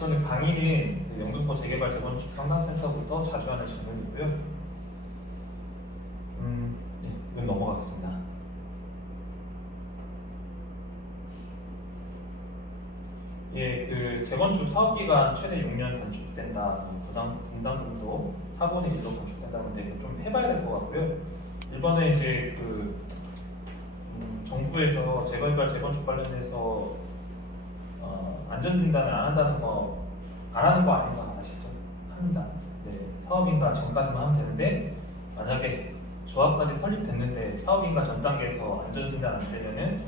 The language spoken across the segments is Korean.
우선 강의는 그 영등포 재개발 재건축 상담센터부터 자주 하는 질문이고요. 네, 이건 넘어가겠습니다. 예, 그 재건축 사업기간 최대 6년 단축된다. 분담금도 4분의 1로 단축된다는데 좀 해봐야 될 것 같고요. 이번에 이제 그 정부에서 재개발 재건축 관련해서 안전진단을 안 한다는 거, 안 하는 거 아닌가 아시죠? 합니다. 네, 사업인가 전까지만 하면 되는데 만약에 조합까지 설립됐는데 사업인가 전 단계에서 안전진단 안 되면은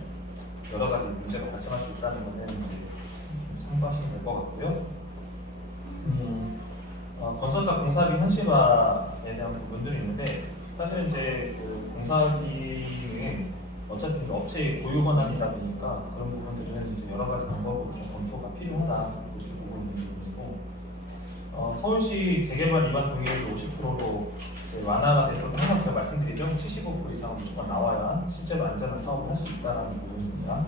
여러 가지 문제가 발생할 수 있다는 거는 이제 참고하시면 될 것 같고요. 건설사 공사비 현실화에 대한 부분들이 있는데 사실 이제 그 공사비는 어차피 이제 업체의 고유 권한이다 보니까 그런 부분들은 이제 여러 가지 방법으로 좀 검토가 필요하다 이렇게 보고 있는 부분이고 서울시 재개발 위반 동의율 50%로 이제 완화가 됐어도 항상 제가 말씀드리죠 75% 이상은 무조건 나와야 실제로 안전한 사업을 할 수 있다는 부분입니다.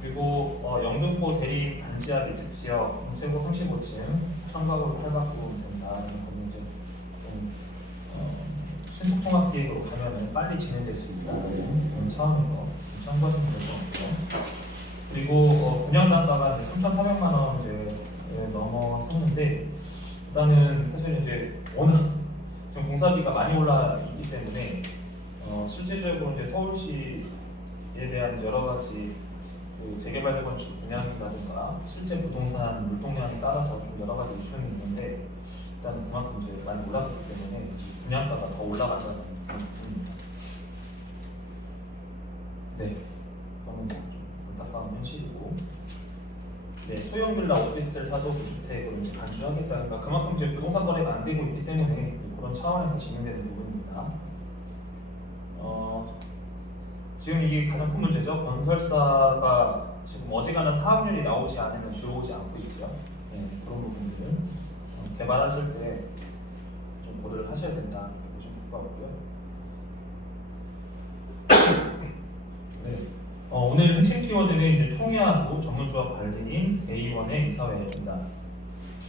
그리고 영등포 대리 반지하 밀집 지역 최고 35층 청각으로 탈바꿈 된다는 거는 이제 신속통합기획으로 가면은 빨리 진행될 수 있다는 그런 차원에서 참고하시면 될 것 같고요. 그리고 분양 단가가 3,400만 원 이제 넘어섰는데 일단은 사실 이제 워낙 지금 공사비가 많이 올라 있기 때문에 실질적으로 이제 서울시에 대한 여러 가지 그 재개발 재건축 분양이라든가 실제 부동산 물동량에 따라서 좀 여러 가지 이슈는 있는데 일단 그만큼 이제 많이 올랐기 때문에 분양가가 더 올라간다는 부분입니다. 네, 그거는 좀 안타까운 현실이고, 네, 소형 빌라 오피스텔 사도 주택으로 이제 간주하겠다니까 그만큼 이제 부동산 거래가 안 되고 있기 때문에 그런 차원에서 진행되는 부분입니다. 지금 이게 가장 큰 문제죠. 건설사가 지금 어지간한 사업률이 나오지 않으면 들어오지 않고 있죠. 네, 그런 부분들은 개발하실 때 좀 고려를 하셔야 된다. 좀 볼것 같고요. 네. 오늘 핵심 키워드는 이제 총회하고 전문조합 관리인 대의원의 이사회입니다.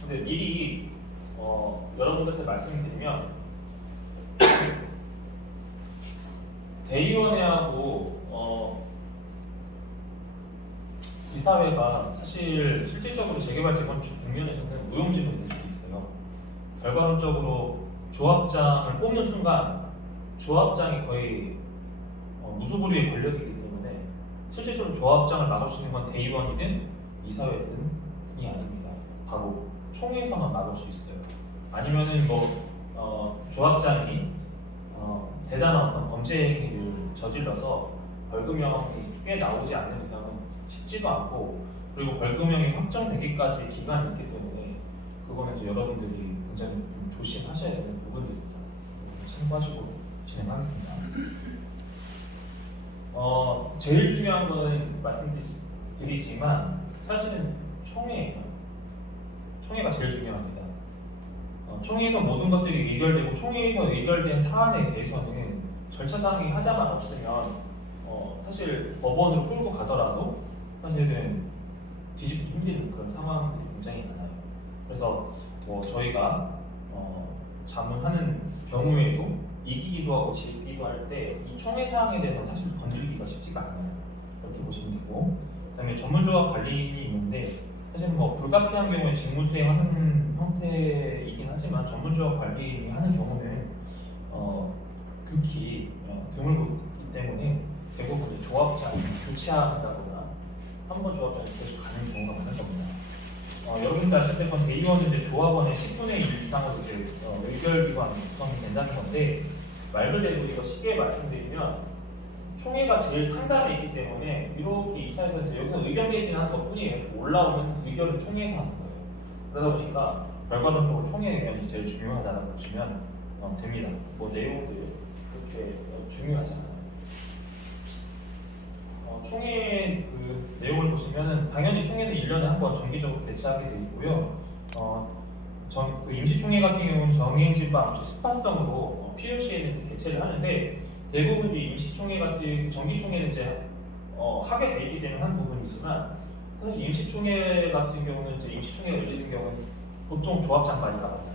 근데 미리 여러분들한테 말씀드리면 대의원회하고 이사회가 사실 실질적으로 재개발 재건축 국면에서는 무용지물이 될 수도 있어요. 결과론적으로 조합장을 뽑는 순간 조합장이 거의 무소불위의 권력이기 때문에 실질적으로 조합장을 막을 수 있는 건 대의원이든 이사회든이 아닙니다. 바로 총회에서만 막을 수 있어요. 아니면은 조합장이 대단한 어떤 범죄 행위를 저질러서 벌금형이 꽤 나오지 않는 이상은 쉽지도 않고 그리고 벌금형이 확정되기까지 기간이 있기 때문에 그거는 이제 여러분들이 굉장히 좀 조심하셔야 되는 부분들입니다. 참고하시고 진행하겠습니다. 제일 중요한 거는 말씀드리지만 사실은 총회예요. 총회가 제일 중요합니다. 총회에서 모든 것들이 의결되고 총회에서 의결된 사안에 대해서는 절차상의 하자만 없으면 사실 법원으로 끌고 가더라도 사실은 뒤집기 힘든 그런 상황들이 굉장히 많아요. 그래서 저희가 자문하는 경우에도 이기기도 하고 지기도 할 때 이 총회 사항에 대해서 사실 건드리기가 쉽지가 않아요. 이렇게 보시면 되고 그다음에 전문조합 관리인이 있는데 사실 불가피한 경우에 직무 수행하는 형태이긴 하지만 전문조합 관리인이 하는 경우는 극히 드물고 있기 때문에 대부분 조합장이 교체한다거나 한 번 조합장이 계속 가는 경우가 많은 겁니다. 여러분들 아시다시피 대의원은 이제 조합원의 10분의 1 이상으로 이제 의결기관이 구성이 된다는 건데 말 그대로 이거 쉽게 말씀드리면 총회가 제일 상단에 있기 때문에 이렇게 이사회에서 이제 여기서 의견 개진하는 것뿐이에요. 올라오는 의견을 총회에서 하는 거예요. 그러다 보니까 결과론적으로 총회 의견이 제일 중요하다고 보시면 됩니다. 내용들 그렇게 중요하지 않아요. 총회 그 내용을 보시면은 당연히 총회는 1년에 한 번 정기적으로 개최하게 되어 있고요. 그 임시총회 같은 경우는 정해진바 스파성으로 필요시에는 이제 개최를 하는데 대부분 이 임시총회 같은 정기총회는 이제 하게 돼 있기 때문에 한 부분이지만 사실 임시총회 같은 경우는 이제 임시총회가 열리는 경우는 보통 조합장 발의가 많아요.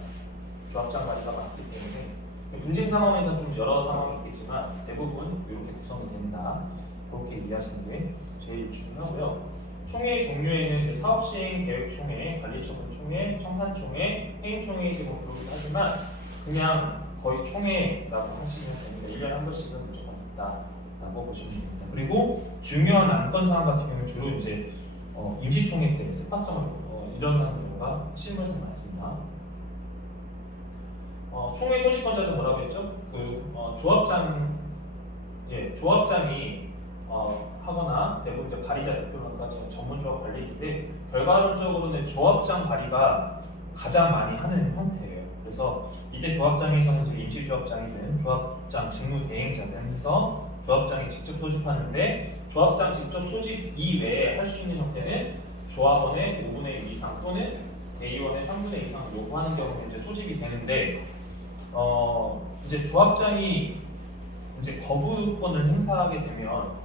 조합장 발의가 많기 때문에 분쟁 상황에서 좀 여러 상황이 있겠지만 대부분 이렇게 구성이 된다. 그렇게 이해하시는 게 제일 중요하고요. 총회 종류에는 이제 사업시행 계획총회, 관리처분총회, 청산총회, 해임총회 등을 부르기도 하지만 그냥 거의 총회라고 하시면 됩니다. 1년에 한 번씩은 무조건 있다라고 보시면 됩니다. 그리고 중요한 안건 사항 같은 경우는 주로 이제 임시총회 때 스파성을 일어나는 경우가 실무에서 많습니다. 총회 소집권자는 뭐라고 했죠? 조합장, 조합장이 하거나 대부분 이제 발의자 대표론가 전문조합 관리인데 결과론적으로는 조합장 발의가 가장 많이 하는 형태예요. 그래서 이때 조합장에서는 지금 임시조합장이든 조합장 직무 대행자든 해서 조합장이 직접 소집하는데 조합장 직접 소집 이외에 할 수 있는 형태는 조합원의 5분의 1 이상 또는 대의원의 3분의 2 이상 요구하는 경우는 이제 소집이 되는데 이제 조합장이 이제 거부권을 행사하게 되면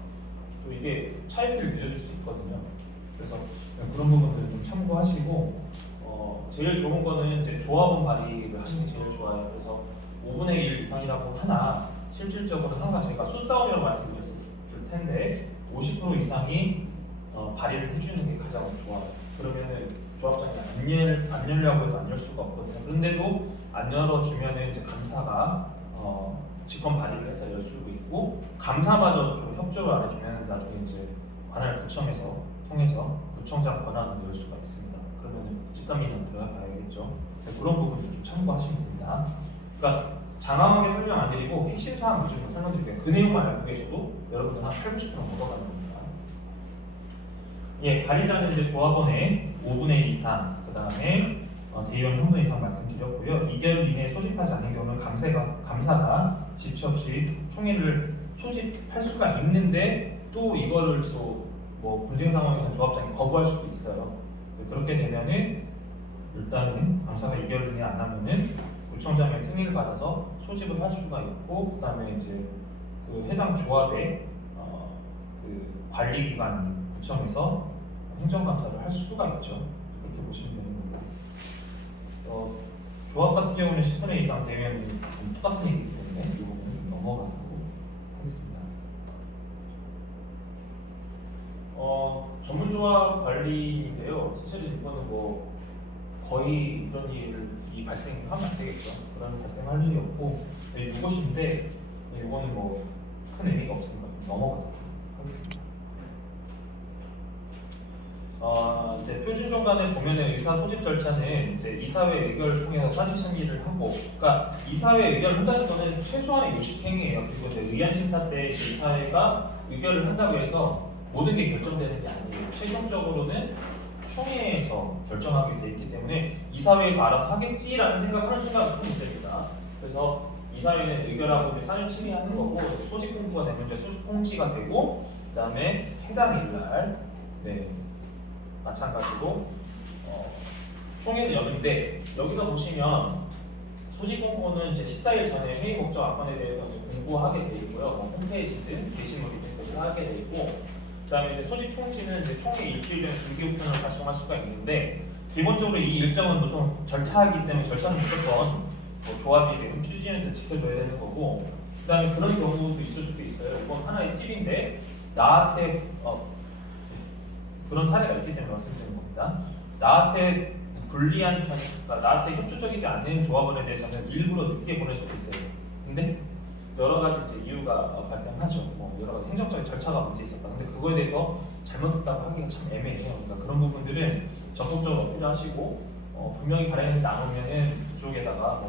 또 이게 차입비를 늦어질 수 있거든요. 그래서 그런 부분들 좀 참고하시고 제일 좋은 거는 이제 조합원 발의를 하는 게 제일 좋아요. 그래서 5분의 1 이상이라고 하나 실질적으로 항상 제가 수싸움이라고 말씀드렸을 텐데 50% 이상이 발의를 해주는 게 가장 좋아요. 그러면은 조합장이 안 열려고 해도 안 열 수가 없거든요. 그런데도 안 열어주면은 이제 감사가 직권 발의를 해서 열 수도 있고 감사마저 좀 협조를 안 해주면 나중에 이제 관할 구청에서 통해서 구청장 권한으로 열 수가 있습니다. 그러면은 집단민원 들어가야겠죠. 그런 부분도 좀 참고하시면 됩니다. 그러니까 장황하게 설명 안 드리고 핵심 사항 위주로 설명드릴게요. 그 내용만 알고 계셔도 여러분들 한 8, 90% 넘어가는 겁니다. 발의자는 이제 조합원의 5분의 1 이상, 그 다음에 대의원 3분의 1 이상 말씀드렸고요. 이결 이내 소집하지 않은 경우는 감사가 지체 없이 총회를 소집할 수가 있는데 또 이거를 또 뭐 분쟁 상황에서 조합장이 거부할 수도 있어요. 그렇게 되면은 일단은 감사가 이결 이내 안 하면은 구청장의 승인을 받아서 소집을 할 수가 있고, 그 다음에 이제 그 해당 조합의 그 관리기관 구청에서 행정감사를 할 수가 있죠. 그렇게 보시면 되는 겁니다. 조합 같은 경우는 10분의 이상 되면 똑같은 얘기이기 때문에 이 부분은 좀 넘어가도록 하겠습니다. 전문조합 관리인데요. 사실은 이거는 뭐 거의 이런 일이 발생하면 안 되겠죠. 그런 발생할 일이 없고 이것인데 이거는 뭐 큰 의미가 없으니까 넘어가도록 하겠습니다. 이제 표준정관에 보면은 의사 소집 절차는 이제 이사회 의결을 통해서 사전 심의를 하고, 그러니까 이사회 의결을 한다는 거는 최소한의 요식행위예요. 그리고 이제 의안 심사 때 이제 이사회가 의결을 한다고 해서 모든 게 결정되는 게 아니에요. 최종적으로는 총회에서 결정하게 돼 있기 때문에 이사회에서 알아서 하겠지라는 생각하는 순간 큰 문제입니다. 그래서 이사회는 의결하고 이제 사전 심의하는 거고 소집 공고가 되면 이제 소집 통지가 되고 그다음에 해당 일날 마찬가지로 총회를 여는데 여기서 보시면 소집 공고는 이제 14일 전에 회의 목적 안건에 대해서 이제 공고하게 돼 있고요. 뭐 홈페이지든 게시물이든 그렇게 하게 돼 있고, 그다음에 이제 소집 통지는 이제 총회 일주일 전에 등기우편을 발송할 수가 있는데 기본적으로 이 일정은 무슨 절차이기 때문에 절차는 무조건 뭐 조합이 되는 취지에는 지켜줘야 되는 거고, 그다음에 그런 경우도 있을 수도 있어요. 이건 하나의 팁인데 나한테 그런 사례가 있기 때문에 말씀드리는 겁니다. 나한테 불리한 그러니까 나한테 협조적이지 않는 조합원에 대해서는 일부러 늦게 보낼 수도 있어요. 근데 여러 가지 이제 이유가 발생하죠. 뭐 여러 가지 행정적인 절차가 문제 있었다. 근데 그거에 대해서 잘못했다고 하기가 참 애매해요. 그러니까 그런 부분들은 적극적으로 어필하시고 분명히 발행을 나누면은 그쪽에다가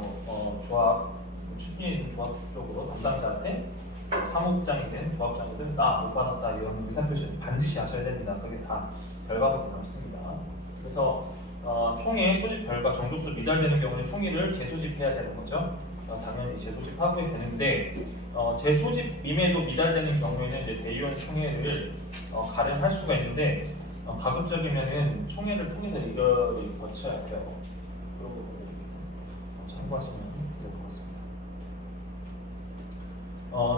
조합 추진에 있는 조합 쪽으로 담당자한테 사무국장이든 조합장이든 나 못 받았다 이런 의사표시 반드시 하셔야 됩니다. 그게 다 결과물로 남습니다. 그래서 총회 소집 결과 정족수 미달되는 경우는 총회를 재소집해야 되는 거죠. 당연히 재소집하게 되는데 재소집임에도 미달되는 경우에는 이제 대의원 총회를 가름할 수가 있는데 가급적이면은 총회를 통해서 의결을 거쳐야 돼요. 그런 부분을 참고하시면 될 것 같습니다.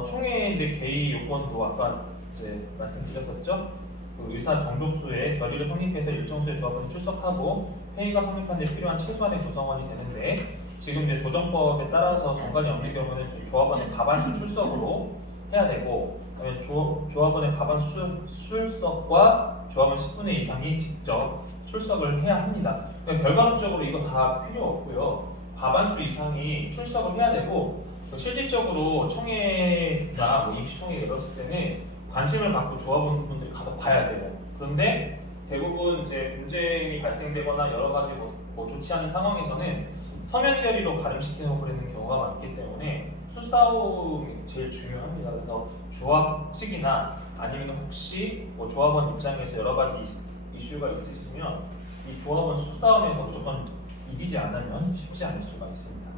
총회 이제 개의 요건도 아까 이제 말씀드렸었죠. 그 의사 정족수의 결의를 성립해서 일정 수의 조합원이 출석하고 회의가 성립하는 데 필요한 최소한의 구성원이 되는데 지금 이제 도정법에 따라서 정관이 없는 경우는 조합원의 과반수 출석으로 해야 되고 그다음에 조합원의 과반수 출석과 조합원 10분의 이상이 직접 출석을 해야 합니다. 그러니까 결과론적으로 이거 다 필요 없고요. 과반수 이상이 출석을 해야 되고 실질적으로 총회나 뭐 임시총회가 열었을 때는 관심을 갖고 조합원분들이 가서 봐야 돼요. 그런데 대부분 이제 분쟁이 발생되거나 여러 가지 뭐 좋지 않은 상황에서는 서면 결의로 가름시키는 버리는 경우가 많기 때문에 수싸움이 제일 중요합니다. 그래서 조합 측이나 아니면 혹시 뭐 조합원 입장에서 여러 가지 이슈가 있으시면 이 조합원 수싸움에서 무조건 이기지 않으면 쉽지 않을 수가 있습니다.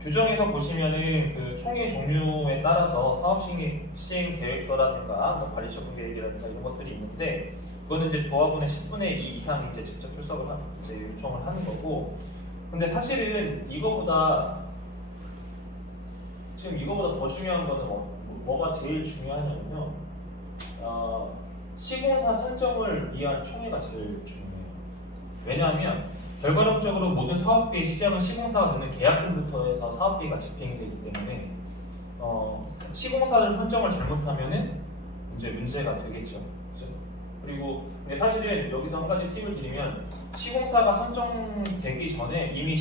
규정에서 보시면은 그 총회 종류에 따라서 사업 시행 계획서라든가 뭐 관리처분 계획이라든가 이런 것들이 있는데 그거는 이제 조합원의 10분의 2 이상이 이제 직접 출석을 이제 요청을 하는 거고 근데 사실은 지금 이거보다 더 중요한 거는 뭐가 제일 중요하냐면요. 시공사 선정을 위한 총회가 제일 중요해요. 왜냐하면 결과론적으로 모든 사업비의 시작은 시공사가 넣는 계약금부터 해서 사업비가 집행이 되기 때문에 시공사를 선정을 잘못하면은 이제 문제가 되겠죠. 그죠? 그리고 근데 사실은 여기서 한 가지 팁을 드리면 시공사가 선정되기 전에 이미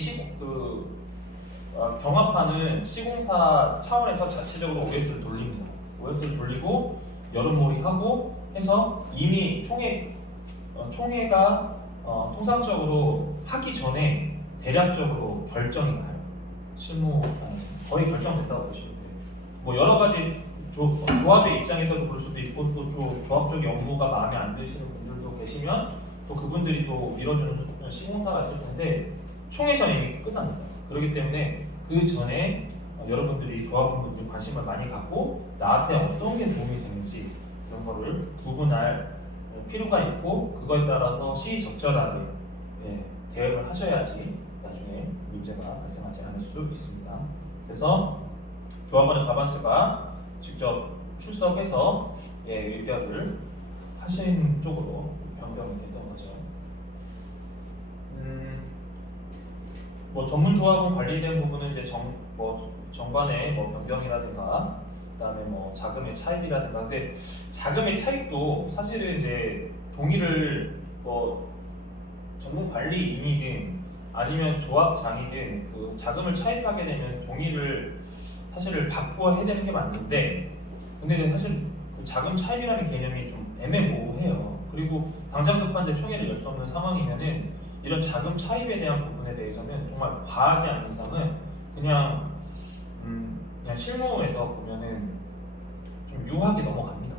경합하는 시공사 차원에서 자체적으로 OS를 돌립니다. OS를 돌리고 여론몰이하고 해서 이미 총회가 통상적으로 하기 전에 대략적으로 결정이 나요. 실무 거의 결정됐다고 보시면 돼요. 뭐 여러 가지 조합의 입장에서도 볼 수도 있고 또 조합 쪽의 업무가 마음에 안 드시는 분들도 계시면 또 그분들이 또 밀어주는 시공사가 있을 텐데 총회전 이미 끝납니다. 그렇기 때문에 그 전에 여러분들이 조합원분들이 관심을 많이 갖고 나한테 어떤 게 도움이 되는지 이런 거를 구분할 필요가 있고 그거에 따라서 시의적절하게 대응을 하셔야지 나중에 문제가 발생하지 않을 수 있습니다. 그래서 조합원의 과반수가 직접 출석해서 의결을 하신 쪽으로 변경이 됐던 거죠. 뭐 전문 조합원 관리된 부분은 이제 정관의 뭐 변경이라든가 그다음에 뭐 자금의 차입이라든가 근데 자금의 차입도 사실은 이제 동의를 뭐 전문 관리인이든 아니면 조합장이든 그 자금을 차입하게 되면 동의를 사실 받고 해야 되는 게 맞는데 근데 사실 그 자금 차입이라는 개념이 좀 애매모호해요. 그리고 당장 급한데 총회를 열 수 없는 상황이면은 이런 자금 차입에 대한 부분에 대해서는 정말 과하지 않은 이상은 그냥 실무에서 보면은 좀 유하게 넘어갑니다.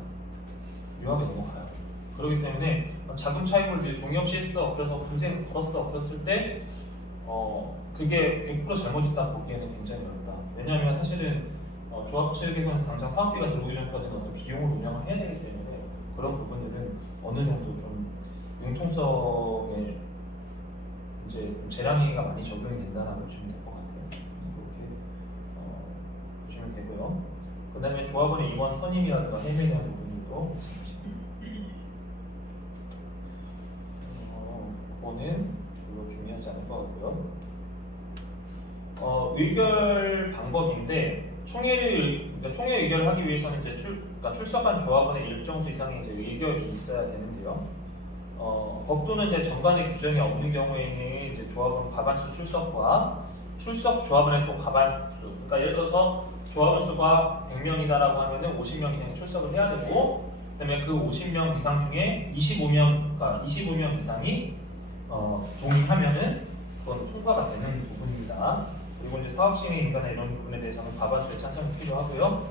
유하게 넘어가요. 그렇기 때문에 자금 차입을 동의 없이 했어. 그래서 분쟁을 걸었어. 그랬을 때 그게 100% 잘못했다 보기에는 굉장히 어렵다. 왜냐하면 사실은 조합 측에서는 당장 사업비가 들어오기 전까지는 어떤 비용을 운영을 해야 되기 때문에 그런 부분들은 어느 정도 좀 융통성에 이제 재량의가 많이 적용이 된다라고 보시면 될 것 같아요. 그렇게 보시면 되고요. 그 다음에 조합원의 임원 선임이라든가 해임에 대한 부분도 그거는 별로 중요하지 않을 것 같고요. 의결 방법인데 총회 의결을 하기 위해서는 이제 그러니까 출석한 조합원의 일정 수 이상의 이제 의결이 있어야 되는데요. 법도는 이제 정관의 규정이 없는 경우에는 이제 조합원 과반수 출석과 출석 조합원의 또 과반수 그러니까 예를 들어서 조합원 수가 100명이다라고 하면은 50명 이상이 출석을 해야 되고 그다음에 그 50명 이상 중에 25명 이상이 동의하면은 그건 통과가 되는 부분입니다. 그리고 이제 사업 시행 인가나 이런 부분에 대해서는 과반수의 찬성이 필요하고요.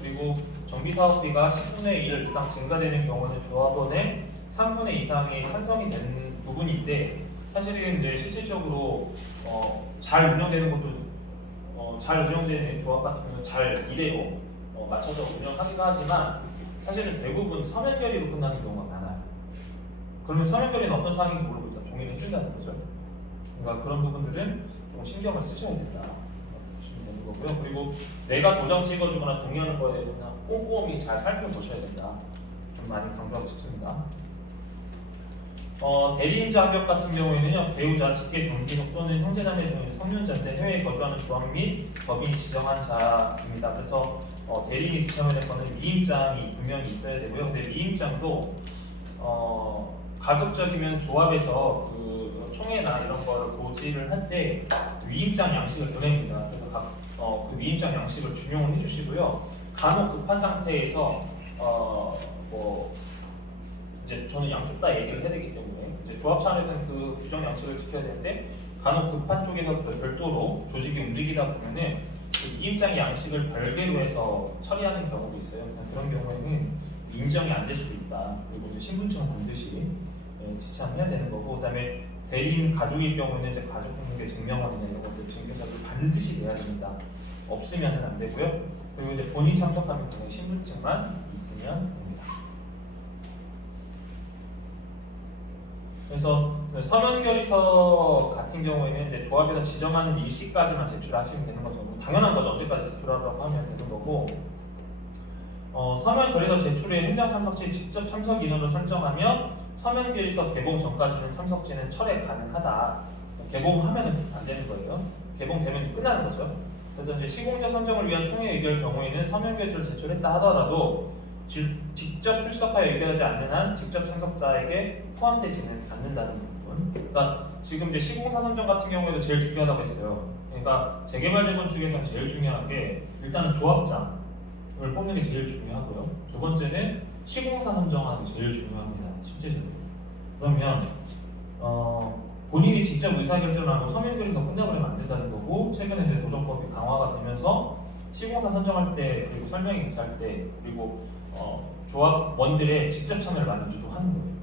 그리고 정비 사업비가 10분의 1 이상 증가되는 경우는 조합원의 3분의 2 이상이 찬성이 되는 부분인데 사실은 이제 실질적으로 잘 운영되는 것도 잘 운영되는 조합 같은 경우는 잘 이대로 맞춰서 운영하기도 하지만 사실은 대부분 서면 결의로 끝나는 경우가 많아요. 그러면 서면 결의는 어떤 사항인지 모르고 일단 동의를 해준다는 거죠. 그러니까 그런 부분들은 좀 신경을 쓰셔야 된다 보시면 되는 거고요. 그리고 내가 도장 찍어주거나 동의하는 거에 대해서는 꼼꼼히 잘 살펴보셔야 된다. 좀 많이 강조하고 싶습니다. 대리인 자격 같은 경우에는요, 배우자, 직계 종기속 또는 형제자매 중에 성년자인데 해외에 거주하는 조합 및 법인이 지정한 자입니다. 그래서 대리인이 지정해야 될 거는 위임장이 분명히 있어야 되고요. 근데 위임장도 가급적이면 조합에서 그 총회나 이런 거를 고지를 할 때 위임장 양식을 보냅니다. 그래서 그 위임장 양식을 준용을 해주시고요. 간혹 급한 상태에서 뭐 이제 저는 양쪽 다 얘기를 해야 되기 때문에 이제 조합 차원에서는 그 규정 양식을 지켜야 되는데 간혹 급한 쪽에서 별도로 조직이 움직이다 보면은 그 위임장 양식을 별개로 해서 처리하는 경우도 있어요. 그런 경우에는 인정이 안 될 수도 있다. 그리고 이제 신분증은 반드시 지참해야 되는 거고, 그다음에 대리인 가족일 경우에는 이제 가족관계 증명원이나 이런 것들 증명서를 반드시 내야 됩니다. 없으면은 안 되고요. 그리고 이제 본인 참석하는 경우에 신분증만 있으면 됩니다. 그래서 서면 결의서 같은 경우에는 이제 조합에서 지정하는 일시까지만 제출하시면 되는 거죠. 당연한 거죠. 언제까지 제출하라고 하면 되는 거고. 서면 결의서 제출에 현장 참석 시 직접 참석 인원을 설정하면 서면 결의서 개봉 전까지는 참석지는 철회 가능하다. 개봉하면은 안 되는 거예요. 개봉되면 이제 끝나는 거죠. 그래서 이제 시공자 선정을 위한 총회 의결 경우에는 서면 결의서를 제출했다 하더라도 직접 출석하여 의결하지 않는 한 직접 참석자에게 포함되지는 않는다는 부분. 그러니까 지금 이제 시공사 선정 같은 경우에도 제일 중요하다고 했어요. 그러니까 재개발 재건축에서는 제일 중요한 게 일단은 조합장을 뽑는 게 제일 중요하고요. 두 번째는 시공사 선정하는 게 제일 중요합니다. 실제적으로. 그러면 본인이 직접 의사결정을 하고 서면결의서 끝내버리면 안 된다는 거고, 최근에 이제 도정법이 강화가 되면서 시공사 선정할 때 그리고 설명회 기사할 때 그리고 조합원들의 직접 참여를 많이 유도하는 거예요.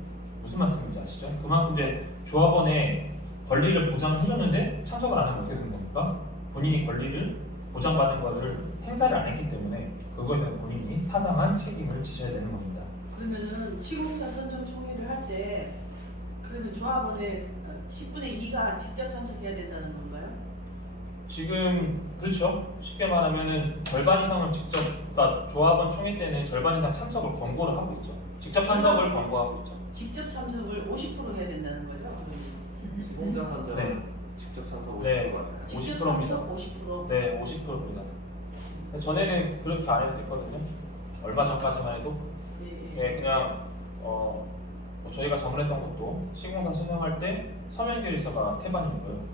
무슨 말씀인지 아시죠? 그만큼 이제 조합원의 권리를 보장해줬는데 참석을 안 하면 어떻게 된답니까? 본인이 권리를 보장받은 거를 행사를 안 했기 때문에 그거에 대한 본인이 타당한 책임을 지셔야 되는 겁니다. 그러면은 시공사 선정 총회를 할 때 그러면 조합원의 10분의 2가 직접 참석해야 된다는 건가요? 지금 그렇죠. 쉽게 말하면은 절반 이상은 직접, 그러니까 조합원 총회 때는 절반 이상 참석을 권고를 하고 있죠. 직접 참석을 권고하고 있죠. 직접 참석을 50% 해야 된다는 거죠? 시공자 선정 네. 직접 참석 50% 네. 맞아요. 직접 50%입니다. 참석 50%. 네, 50%입니다. 전에는 그렇게 안 해도 됐거든요. 얼마 전까지만 해도 네, 그냥 뭐 저희가 자문했던 것도 시공사 선정할 때 서면 결의서가 태반이고요.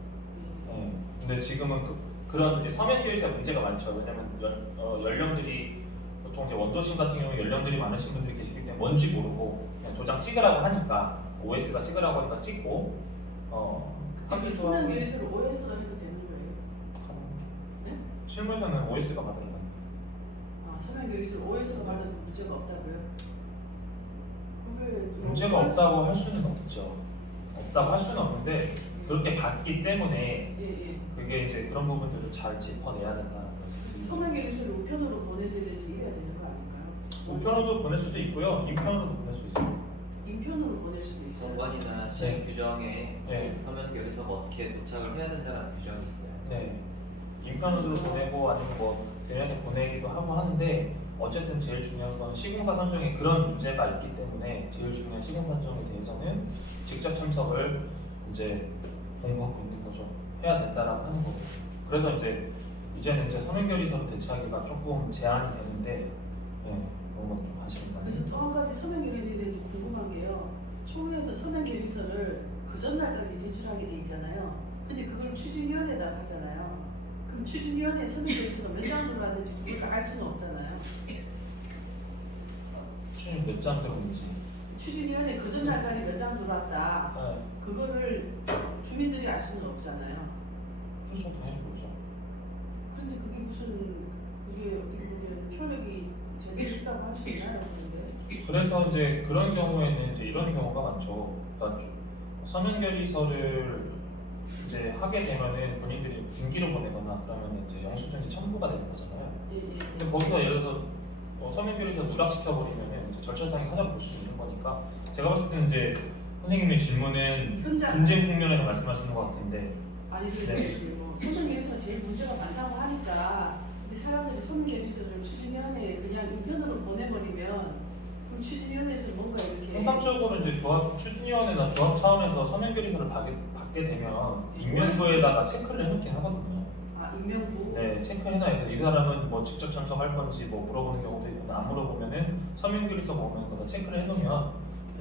네. 근데 지금은 그런 이제 서면 결의서 문제가 많죠. 왜냐면 연령들이 보통 이제 원도심 같은 경우 연령들이 많으신 분들이 계시기 때문에 뭔지 모르고 그냥 도장 찍으라고 하니까 OS가 찍으라고 하니까 찍고 그러면 서면 결의서를 OS로 해도 되는 거예요? 네? 실무에서는 OS가 받는다. 아, 서면 결의서를 OS로 받아도 문제가 없다고요? 그게 좀 문제가 없다고 할 수는 없죠. 없다고 할 수는 없는데 그렇게 받기 때문에 예. 그게 이제 그런 부분들을 잘 짚어내야 된다는 거죠. 서면 결의서를 우편으로 보내드리든지 이래야 되는 거 아닌가요? 우편으로도 보낼 수도 있고요, 인편으로도 보낼 수 있어요. 인편으로 보낼 수도 있어요. 정관이나 시행 네. 규정에 네. 서면 결의서가 어떻게 도착을 해야 된다는 규정이 있어요. 네, 인편으로 보내고 아니면 뭐 대면에 보내기도 하고 하는데 어쨌든 제일 중요한 건 시공사 선정에 그런 문제가 있기 때문에 제일 중요한 시공사 선정에 대해서는 직접 참석을 이제 공부하고 있는 거죠. 해야 된다라고 하는 거고. 그래서 이제는 이제 서면 결의서로 대체하기가 조금 제한이 되는데 그런 것도 좀 하시는 거예요. 그래서 또 한 가지 서면 결의서에 대해서 궁금한 게요. 총회에서 서면 결의서를 그 전날까지 제출하게 돼 있잖아요. 근데 그걸 추진위원회에다가 하잖아요. 그럼 추진위원회 서면 결의서가 몇 장 들어왔는지 그걸 알 수는 없잖아요. 추진 몇 장 들었는지. 추진위원회 그 전날까지 몇 장 들어왔다. 네, 그거를 주민들이 알 수는 없잖아요. 그렇죠, 당연히 그렇죠. 근데 그게 어떻게 보면 효력이 제대로 있다고 할 수 있나요? 그런데 그래서 이제 그런 경우에는 이제 이런 경우가 많죠. 그러니까 서면 결의서를 이제 하게 되면은 본인들이 등기를 보내거나 그러면 이제 영수증이 첨부가 되는 거잖아요. 예. 근데 거기서 예를 들어서 서면 결의서 누락시켜 버리면은 이제 절차상에 하자 볼 수 있는 거니까 제가 봤을 때는 이제 선생님의 질문은 현장. 분쟁 국면에서 말씀하시는 것 같은데. 아니 네. 그렇지 이제 뭐 서면 결의서 제일 문제가 많다고 하니까 근데 사람들이 서명결의서를 추진위원회에 그냥 인편으로 보내버리면 그럼 추진위원회에서 뭔가 이렇게 통상적으로 이제 조합 추진위원회나 조합 차원에서 서명결의서를 받게 되면 임명서에다가 체크를 해놓긴 하거든요. 아 임명부 네, 체크해놔야 돼. 이 사람은 뭐 직접 참석할 건지 뭐 물어보는 경우도 있고, 안 물어보면은 서명결의서 보면 그거 다 체크를 해놓으면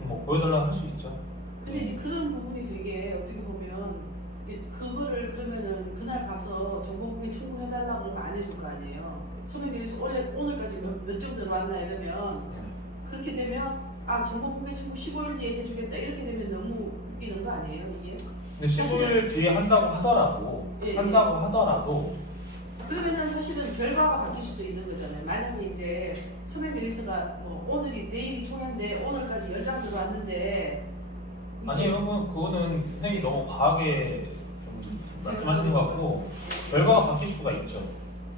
뭐 보여달라고 할 수 있죠. 근데 이제 그런 부분이 되게 어떻게 보면 그거를 그러면은 그날 가서 정보국에 청구해달라고 그러면 안 해줄 거 아니에요. 서명결의서 원래 오늘까지 몇 점 들어왔나 이러면 그렇게 되면 아 정보국에 청구 15일 뒤에 해주겠다 이렇게 되면 너무 웃기는 거 아니에요 이게? 근데 15일 뒤에 한다고 하더라도 예, 그러면은 사실은 결과가 바뀔 수도 있는 거잖아요. 만약에 이제 서명결의서가 뭐 오늘이 내일이 총회인데 오늘까지 10장 들어왔는데 이게 아니에요. 그거는 선생님이 너무 과하게 좀 말씀하시는 것 같고, 결과가 바뀔 수가 있죠.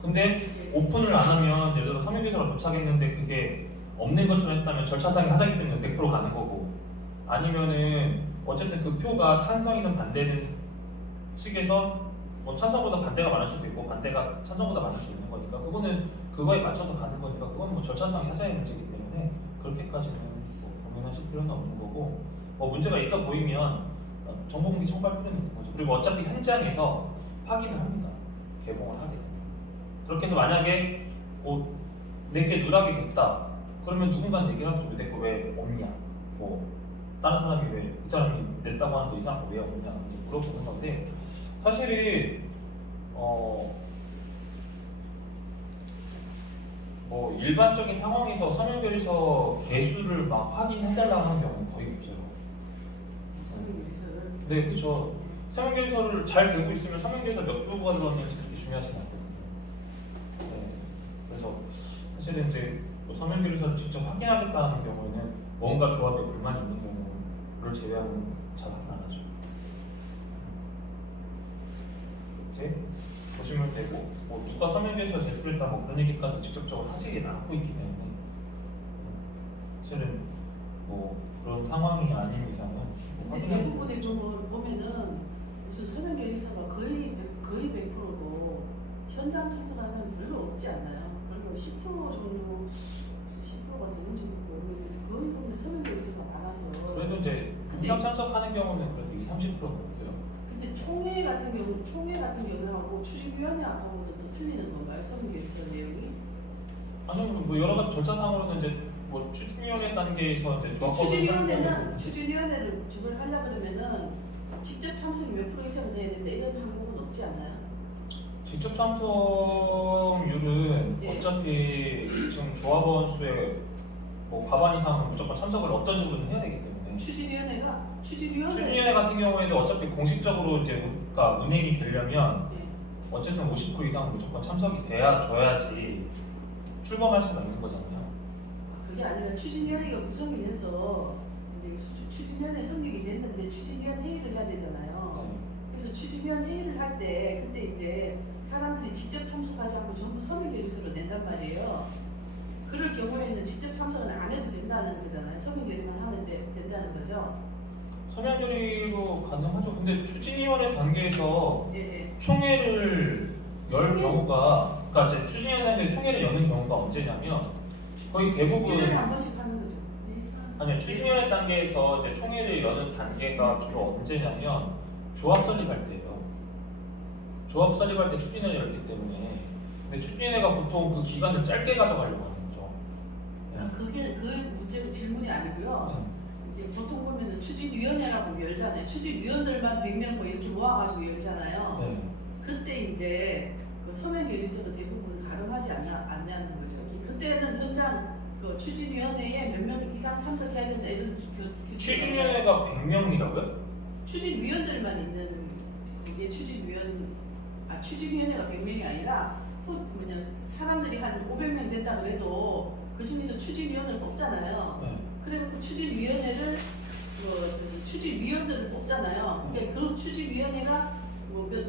근데 오픈을 안 하면 예를 들어 서명결의서가 도착했는데 그게 없는 것처럼 했다면 절차상의 하자기 때문에 100% 가는 거고, 아니면은 어쨌든 그 표가 찬성이든 반대는 측에서 뭐 찬성보다 반대가 많을 수도 있고 반대가 찬성보다 많을 수도 있는 거니까 그거는 그거에 맞춰서 가는 거니까 그건 뭐 절차상의 하자의 문제이기 때문에 그렇게까지는 뭐 고민하실 필요는 없는 거고, 뭐 문제가 있어 보이면 정보공개 청구할 필요는 있는 거죠. 그리고 어차피 현장에서 확인을 합니다. 개봉을 하게 되면. 그렇게 해서 만약에 뭐 내게 누락이 됐다 그러면 누군가는 얘기를 하죠. 내 거 왜 없냐, 뭐 다른 사람이 왜 이 사람이 냈다고 하는데 이 사람 왜 없냐 이제 물어보는 건데, 사실은 뭐 일반적인 상황에서 서명결의서 개수를 막 확인해달라고 하는 경우는 거의 없어요. 서명결의서를 네, 그렇죠. 서명결의서를 잘 되고 있으면 서명결의서 몇 부가 들어왔는지 그렇게 중요하지 않거든요. 네, 그래서 사실은 이제 뭐 서명결의서를 직접 확인하겠다는 경우에는 뭔가 조합에 불만이 있는 경우를 제외하고는 잘 확인 안 하죠. 이렇게 보시면 되고, 뭐 누가 서명결의서 제출했다 뭐 그런 얘기까지 직접적으로 하지 않고 있기 때문에 사실은 뭐 그런 상황이 아닌 이상은 뭐 근데 확인하는 대부분의 거죠. 경우 보면은 무슨 서명결의서가 거의 100%고 현장 참석하는 사람 별로 없지 않나요? 별로 10% 정도 10%가 되는지 모르겠는데 거의 보면 서명결의서가 많아서 그래도 이제 현장 참석하는 경우는 그래도 20-30%는 없고요. 근데 총회 같은 경우하고 추진위원회하고는 또 틀리는 건가요? 서명결의서 내용이? 아니면 뭐 여러 가지 절차상으로는 이제 뭐 추진위원회 단계에서 이제 조합법을 추진위원회를 저걸 하려고 그러면은 직접 참석이 몇 프로 이상은 돼야 되는데 이런 항목은 없지 않나요? 직접 참석률은 예. 어차피 지금 조합원 수의 뭐 과반 이상은 무조건 참석을 어떤 식으로든 해야 되기 때문에 추진위원회 같은 경우에도 어차피 공식적으로 이제 그러니까 운행이 되려면 예. 어쨌든 50% 이상은 무조건 참석이 줘야지 출범할 수가 있는 거잖아요. 그게 아니라 추진위원회가 구성이 돼서 이제 추진위원회 성립이 됐는데 추진위원 회의를 해야 되잖아요. 네. 그래서 추진위원 회의를 할 때 그때 이제 사람들이 직접 참석하지 않고 전부 서명결의서로 낸단 말이에요. 그럴 경우에는 직접 참석은 안 해도 된다는 거잖아요. 서명결의만 하면 된다는 거죠. 서명결의로 가능하죠. 근데 추진위원회 단계에서 예, 예. 총회를 열 총회? 경우가, 그러니까 이제 추진위원회 총회를 여는 경우가 언제냐면 거의 대부분 1년에 한 번씩 하는 거죠. 아니요, 추진위원회 단계에서 이제 총회를 여는 단계가 주로 언제냐면 조합 설립할 때예요. 조합 설립할 때 추진위원회 열기 때문에. 근데 추진위원회가 보통 그 기간을 짧게 가져가려고 하는 거죠. 그게 그 문제가 질문이 아니고요. 이제 보통 보면은 추진위원회라고 열잖아요. 추진위원들만 100명 뭐 이렇게 모아가지고 열잖아요. 네. 그때 이제 그 서명결의서도 대부분 가름하지 않냐는 거죠. 그때는 현장 그 추진위원회에 몇 명 이상 참석해야 된다 이런 규칙이 추진위원회가 100명이라고요? 추진위원들만 있는 그게 추진위원회가 100명이 아니라 사람들이 한 500명 된다 그래도 그 중에서 추진위원을 뽑잖아요. 네. 그리고 그 추진위원회를 추진위원들을 뽑잖아요. 그러니까 그 추진위원회가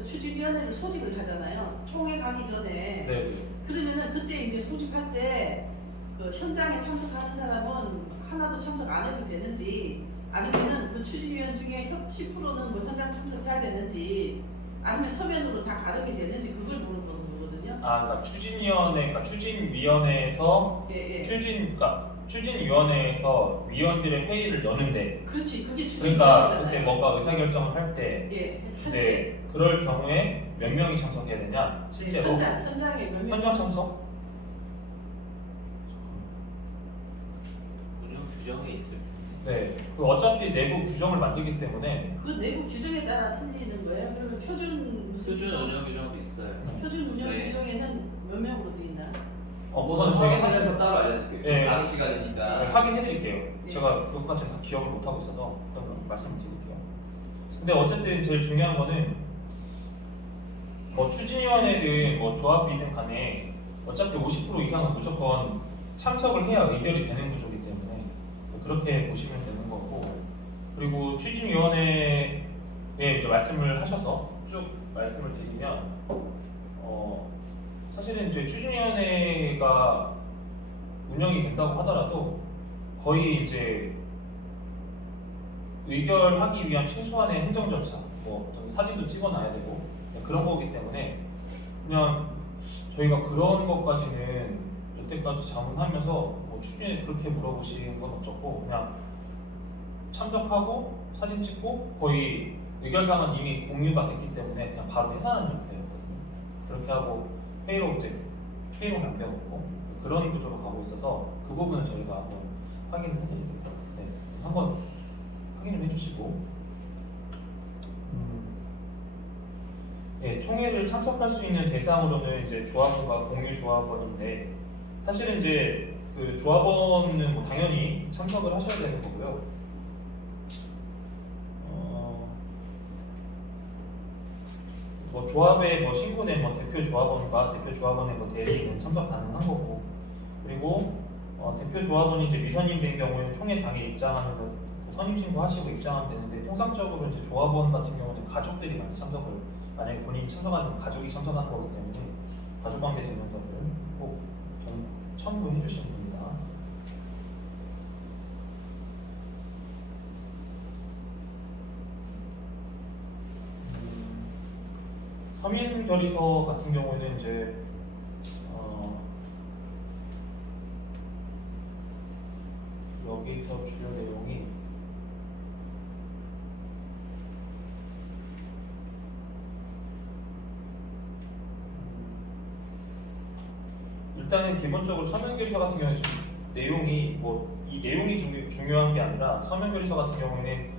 추진위원회를 소집을 하잖아요. 총회 가기 전에. 네. 그러면은 그때 이제 소집할 때 그 현장에 참석하는 사람은 하나도 참석 안 해도 되는지, 아니면은 그 추진위원 중에 10%는 뭐 현장 참석해야 되는지, 아니면 서면으로 다 가름이 되는지 그걸 물어보는 거거든요. 거거든요. 그러니까 추진위원회에서 예, 예. 추진위원회에서 위원들의 회의를 여는데, 그렇지, 그게 그러니까 추진위원회잖아요. 그때 뭔가 의사결정을 할 때 예, 이제 그럴 경우에 몇 명이 참석해야 되냐? 실제로 현장에 몇 명. 현장 참석? 운영 규정에 있을 텐데. 네. 그 어차피 내부 규정을 만들기 때문에 그 내부 규정에 따라 틀리는 거예요. 그러면 표준 무슨 표준 규정? 운영 규정도 있어요. 표준 운영 네. 규정에는 몇 명으로 돼 있나? 그건 확인을 해서 따로 알려드릴게요. 지금 네. 강의 시간이니까. 네, 확인해드릴게요. 예. 제가 그것까지 다 기억을 못 하고 있어서 그건 말씀을 드릴게요. 근데 어쨌든 제일 중요한 거는 뭐 추진위원회든 뭐 조합이든 간에 어차피 50% 이상은 무조건 참석을 해야 의결이 되는 구조이기 때문에 그렇게 보시면 되는 거고, 그리고 추진위원회에 이제 말씀을 하셔서 쭉 말씀을 드리면 사실은 이제 추진위원회가 운영이 된다고 하더라도 거의 이제 의결하기 위한 최소한의 행정 절차, 뭐 어떤 사진도 찍어놔야 되고 그런 거기 때문에 그냥 저희가 그런 것까지는 여태까지 자문하면서 뭐 추진에 그렇게 물어보신 건 없었고, 그냥 참석하고 사진 찍고 거의 의결사항은 이미 공유가 됐기 때문에 그냥 바로 해산하는 형태였거든요. 그렇게 하고 회의로 남겨놓고 그런 구조로 가고 있어서 그 부분은 저희가 한번 확인을 해드릴게요. 네, 한번 확인을 해주시고, 네, 총회를 참석할 수 있는 대상으로는 이제 조합원과 공유 조합원인데, 사실은 이제 그 조합원은 뭐 당연히 참석을 하셔야 되는 거고요. 뭐 조합에 뭐 신고된 뭐 대표 조합원과 대표 조합원의 뭐 대리인은 참석 가능한 거고, 그리고 대표 조합원이 이제 미선임 된 경우에는 총회 당일 입장하는 거 선임 신고하시고 입장하면 되는데, 통상적으로 이제 조합원 같은 경우는 가족들이 많이 참석을, 만약에 본인이 참석하면 가족이 참석하는 거기 때문에 가족관계 증명서를 꼭 첨부해 주시면 됩니다. 서민 결의서 같은 경우에는 이제 여기서 주요 내용이 일단은 기본적으로 서면 결의서 같은 경우는 좀 내용이 뭐 이 내용이 중요한 게 아니라, 서면 결의서 같은 경우에는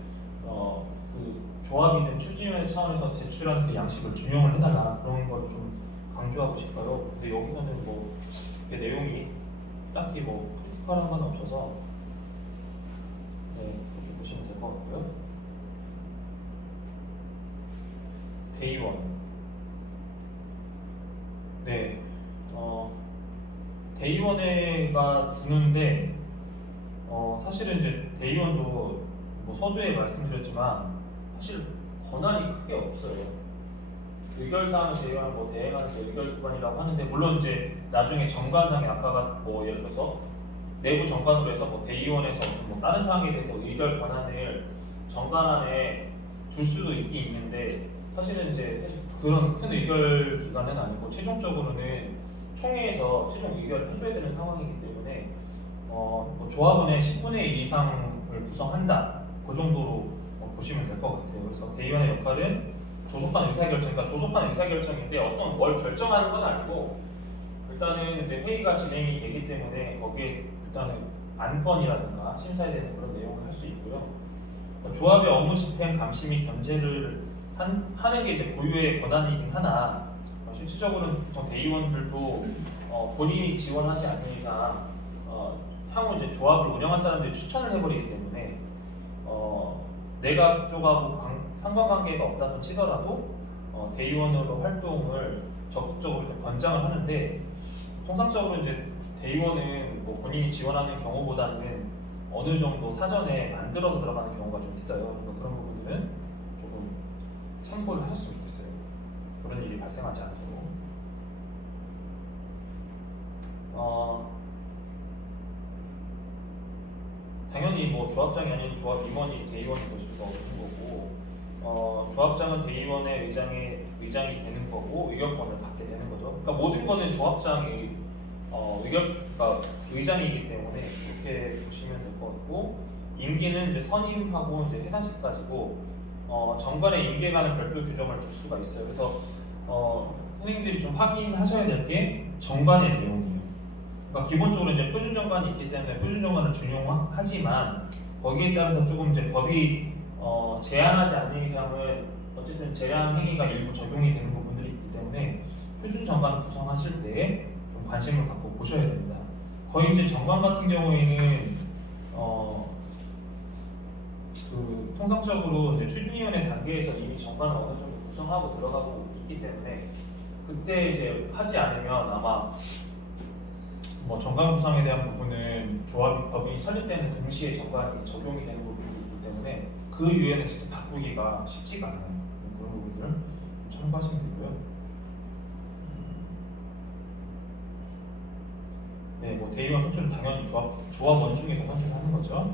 그 조합이든 추진위원회 차원에서 제출하는 그 양식을 준용을 해달라, 그런 걸 좀 강조하고 싶어요. 근데 여기서는 뭐 그 내용이 딱히 뭐 크리티컬한 건 없어서 네, 그렇게 보시면 될 것 같고요. 대의원, 네, 대의원회가 두는데 사실은 이제 대의원도 뭐 서두에 말씀드렸지만 사실 권한이 크게 없어요. 의결사항을 제외한 뭐 대행하는 게 의결기관이라고 하는데, 물론 이제 나중에 정관상에 아까가 뭐 예를 들어서 내부 정관으로 해서 뭐 대의원에서 뭐 다른 사항에 대해서 의결 권한을 정관안에 둘 수도 있긴 있는데, 사실은 이제 사실 그런 큰 의결 기관은 아니고 최종적으로는 총회에서 최종 의결을 해줘야 되는 상황이기 때문에 뭐 조합원의 10분의 1 이상을 구성한다, 그 정도로 보시면 될 것 같아요. 그래서 대의원의 역할은 조속한 의사결정, 그러니까 조속한 의사결정인데 어떤 뭘 결정하는 건 아니고, 일단은 이제 회의가 진행이 되기 때문에 거기에 일단은 안건이라든가 심사해야 되는 그런 내용을 할 수 있고요. 조합의 업무 집행, 감시 및 견제를 하는 게 이제 고유의 권한이긴 하나, 실질적으로는 보통 대의원들도 본인이 지원하지 않는 이상 향후 이제 조합을 운영할 사람들이 추천을 해버리기 때문에 내가 그쪽하고 상관관계가 없다고 치더라도 대의원으로 활동을 적극적으로 좀 권장을 하는데, 통상적으로 이제 대의원은 뭐 본인이 지원하는 경우보다는 어느 정도 사전에 만들어서 들어가는 경우가 좀 있어요. 그러니까 그런 부분들은 조금 참고를 하셨으면 좋겠어요. 그런 일이 발생하지 않도록. 당연히 뭐 조합장이 아닌 조합 임원이 대의원이 될 수가 없는 거고, 조합장은 대의원의 의장이 되는 거고 의결권을 갖게 되는 거죠. 그러니까 모든 거는 조합장이 그러니까 의장이기 때문에 그렇게 보시면 될 것 같고 임기는 이제 선임하고 이제 해산시까지고 정관의 임기에관한 별도 규정을 둘 수가 있어요. 그래서 선생님들이 좀 확인하셔야 될 게 정관의 내용이에요. 그러니까 기본적으로 이제 표준 정관이 있기 때문에 표준 정관을 준용하지만 거기에 따라서 조금 이제 법이 제한하지 않는 이상은 어쨌든 제한 행위가 일부 적용이 되는 부분들이 있기 때문에 표준 정관 구성하실 때 좀 관심을 갖고 보셔야 됩니다. 거의 이제 정관 같은 경우에는 그 통상적으로 이제 추진위원회 단계에서 이미 정관을 어느 정도 구성하고 들어가고 있기 때문에 그때 이제 하지 않으면 아마 뭐 정관 구성에 대한 부분은 법이 설립되는 동시에 정관이 적용이 되는 부분이 있기 때문에 그 이후에는 진짜 바꾸기가 쉽지가 않아요. 그런 부분들을 좀 참고하시면 되고요. 네, 뭐 대의원 선출은 당연히 조합원 중에서 선출하는 거죠.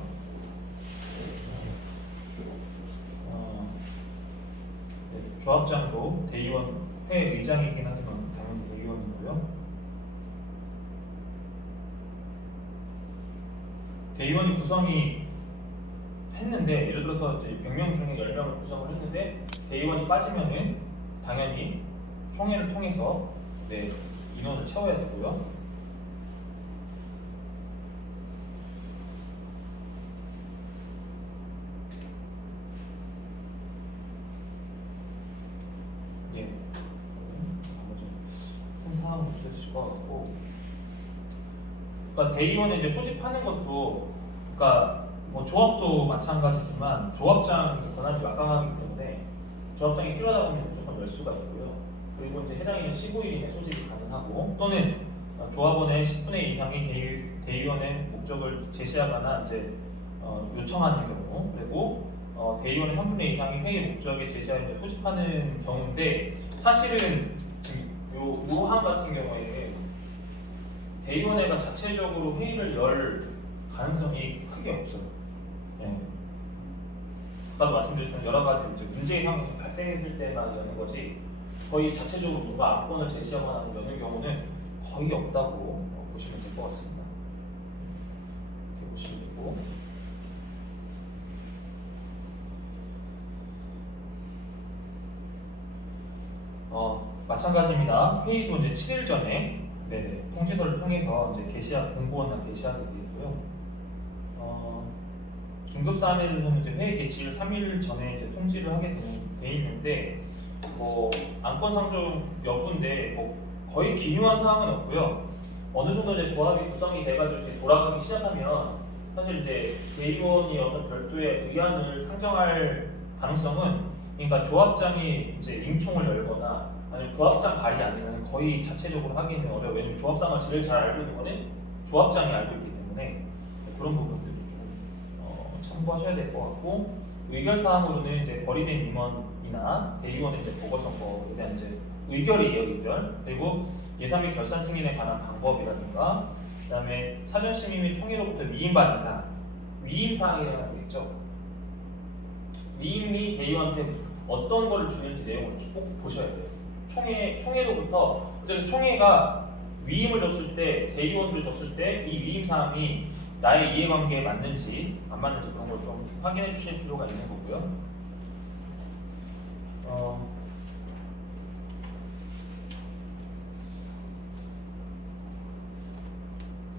네, 조합장도 대의원 회 의장이긴 하지만 당연히 대의원이고요. 대의원이 구성이 했는데 예를 들어서 이제 100명 중에 10명을 구성을 했는데 대의원이 빠지면은 당연히 총회를 통해서 네, 인원을 채워야 되고요. 예, 나머지 큰 사항은 없으실 것 같고, 그러니까 대의원에 이제 소집하는 것도, 그러니까 뭐 조합도 마찬가지지만 조합장 권한이 막강하기 때문에 조합장이 필요하다 보면 무조건 열 수가 있고요. 그리고 이제 해당인은 15일 이내 소집이 가능하고 또는 조합원의 10분의 2 이상이 대의원의 목적을 제시하거나 이제 요청하는 경우, 그리고 대의원의 3분의 2 이상이 회의 목적에 제시하여 이제 소집하는 경우인데 사실은 지금 요 우한 같은 경우에 대의원회가 자체적으로 회의를 열 가능성이 크게 없어요. 네. 아까도 말씀드렸지만 여러 가지 이제 문제의 상황이 발생했을 때만 여는 거지 거의 자체적으로 누가 안건을 제시하거나 여는 경우는 거의 없다고 보시면 될 것 같습니다. 이렇게 보시면 되고. 마찬가지입니다. 회의도 이제 7일 전에 통지서를 통해서 이제 공고원과 게시하게 되고요. 긴급 사안에 대해서는 이제 회의 개최일 3일 전에 이제 통지를 하게 돼 있는데 뭐 안건 상정 여부인데 뭐 거의 기묘한 사항은 없고요. 어느 정도 이제 조합이 구성이 돼가지고 이제 돌아가기 시작하면 사실 이제 대의원이 어떤 별도의 의안을 상정할 가능성은 그러니까 조합장이 이제 임총을 열거나 아니면 조합장 발의 아니면 거의 자체적으로 하기는 어려워요. 왜냐면 조합상을 제일 잘 알고 있는 거는 조합장이 알고 있기 때문에 그런 부분들도 좀 참고하셔야 될 것 같고 의결 사항으로는 이제 거리된 임원이나 대의원의 이제 보고선거에 대한 이제 의결이에요, 의결. 그리고 예산 및 결산 승인에 관한 방법이라든가 그다음에 사전 심의 및 총회로부터 위임받은 사항, 위임 사항이라는 게 있죠. 위임이 대의원한테 어떤 거를 주는지 내용을 꼭 보셔야 돼요. 총회로부터 어쨌든 총회가 위임을 줬을 때 대의원을 줬을 때 이 위임 사항이 나의 이해관계에 맞는지 안 맞는지 그런 걸 좀 확인해 주실 필요가 있는 거고요.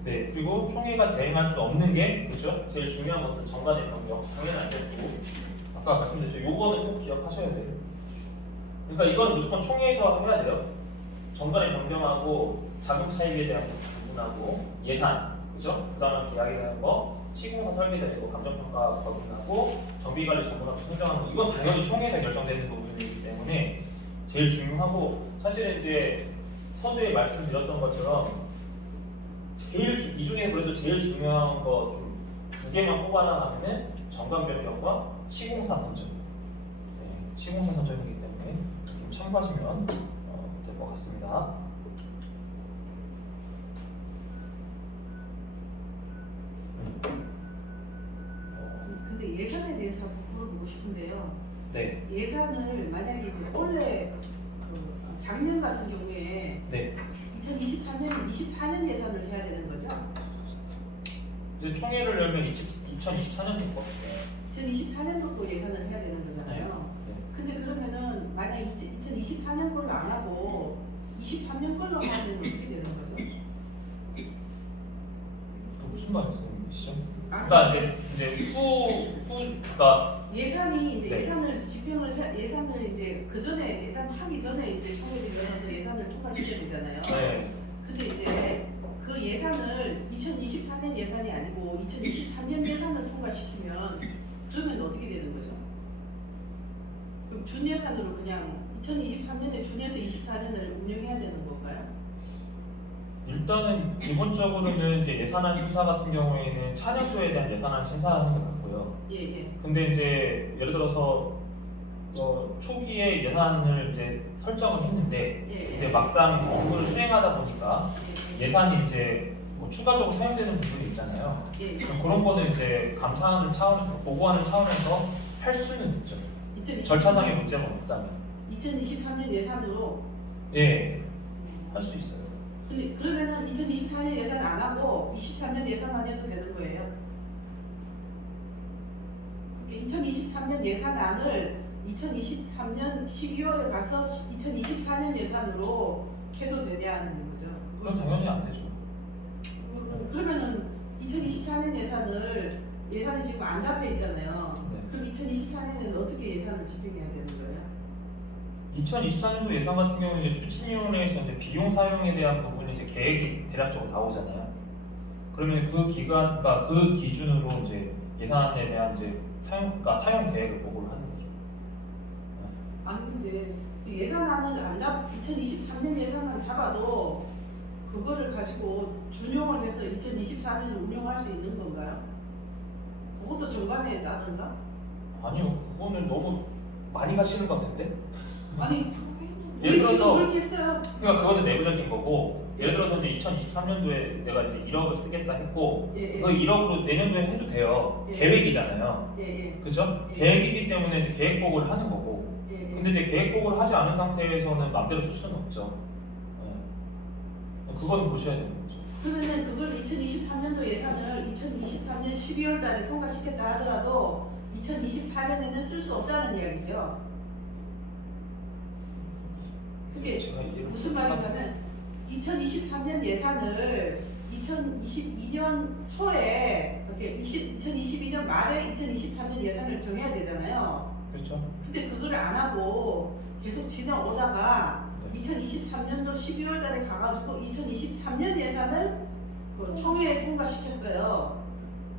네, 그리고 총회가 대행할 수 없는 게 그렇죠? 제일 중요한 것은 정관의 변경 당연히 안 되고 아까 말씀드렸죠. 요거는 꼭 기억하셔야 돼요. 그러니까 이건 무조건 총회에서 해야 돼요. 정관의 변경하고 자금 차입에 대한 부분하고 예산, 그죠? 그다음에 계약에 대한 거, 시공사 설계자 되고 감정평가 법인하고 정비관리 전문하고 선정하는 거 이건 당연히 총회에서 결정되는 부분이기 때문에 제일 중요하고 사실은 이제 서두에 말씀드렸던 것처럼 이 중에 그래도 제일 중요한 거 좀 두 개만 뽑아나가면은 정관 변경과 시공사 선정. 네, 시공사 선정이기 때문에 좀 참고하시면 될 것 같습니다. 근데 예산에 대해서 물어보고 싶은데요. 네. 예산을 만약에 이제 원래 그 작년 같은 경우에 네. 2023년, 24년 예산을 해야 되는 거죠? 이제 총회를 열면 2024년도 거든요. 2024년도 예산을 해야 되는 거잖아요. 네. 근데 그러면은 만약 2024년 걸로 안 하고 23년 걸로 하면 어떻게 되는 거죠? 그 무슨 말씀이시죠? 아, 그러니까 이제 그러니까 예산이 이제 네. 예산을 이제 그 전에 예산 하기 전에 이제 총회를 열어서 예산을 통과시켜야 되잖아요. 네. 근데 이제 그 예산을 2024년 예산이 아니고 2023년 예산을 통과시키면 그러면 어떻게 되는 거죠? 그럼 준 예산으로 그냥 2023년에 준해서 24년을 운영해야 되는 건가요? 일단은 기본적으로는 이제 예산안 심사 같은 경우에는 차년도에 대한 예산안 심사하는 것 같고요. 예. 근데 이제 예를 들어서 초기에 예산을 이제 설정을 했는데 예. 이제 막상 업무를 수행하다 보니까 예산이 이제 뭐 추가적으로 사용되는 부분이 있잖아요. 예. 그런 거는 이제 감사하는 차원, 보고하는 차원에서 할 수는 있죠. 2023 절차상의 문제가 없다면. 2023년 예산으로 예, 할 수 있어요. 근데 그러면은 2024년 예산 안 하고 23년 예산만 해도 되는 거예요? 그렇게 2023년 예산안을 2023년 12월에 가서 2024년 예산으로 해도 되냐는 거죠. 그건 당연히 안 되죠. 그러면은 2024년 예산이 지금 안 잡혀 있잖아요. 네. 그럼 2024년에는 어떻게 예산을 집행해야 되는 거예요? 2024년도 예산 같은 경우는 이제 추진위원회에서 이제 비용 사용에 대한 부분이 이제 계획이 대략적으로 나오잖아요. 그러면 그 기간, 그러니까 그 기준으로 이제 예산에 대한 이제 그러니까 사용 계획을 보고를 하는 거죠. 아니 근데 예산안을 2023년 예산안 잡아도 그거를 가지고 준용을 해서 2024년을 운영할 수 있는 건가요? 그것도 정관에 따른가? 아니요, 그거는 너무 많이 가시는 것 같은데? 아니 예를 우리 지금 들어서 그렇게 했어요. 그러니까 그거는 내부적인 거고 예를 들어서 이제 2023년도에 내가 이제 1억을 쓰겠다 했고 예. 그 1억으로 내년도에 해도 돼요. 예. 계획이잖아요. 예. 그죠? 예. 계획이기 때문에 이제 계획 보고를 하는 거고 예. 근데 이제 계획 보고를 하지 않은 상태에서는 마음대로 쓸 수는 없죠. 네. 그거는 보셔야 되는 거죠. 그러면은 그걸 2023년도 예산을 2023년 12월 달에 통과시켰다 하더라도 2024년에는 쓸 수 없다는 이야기죠. 그게 제가 이해를 무슨 말인가면 2023년 예산을 2022년 초에 이렇게 2022년 말에 2023년 예산을 정해야 되잖아요. 그렇죠? 근데 그걸 안 하고 계속 지나오다가 네. 2023년도 12월 달에 가가지고 2023년 예산을 그 총회에 통과시켰어요.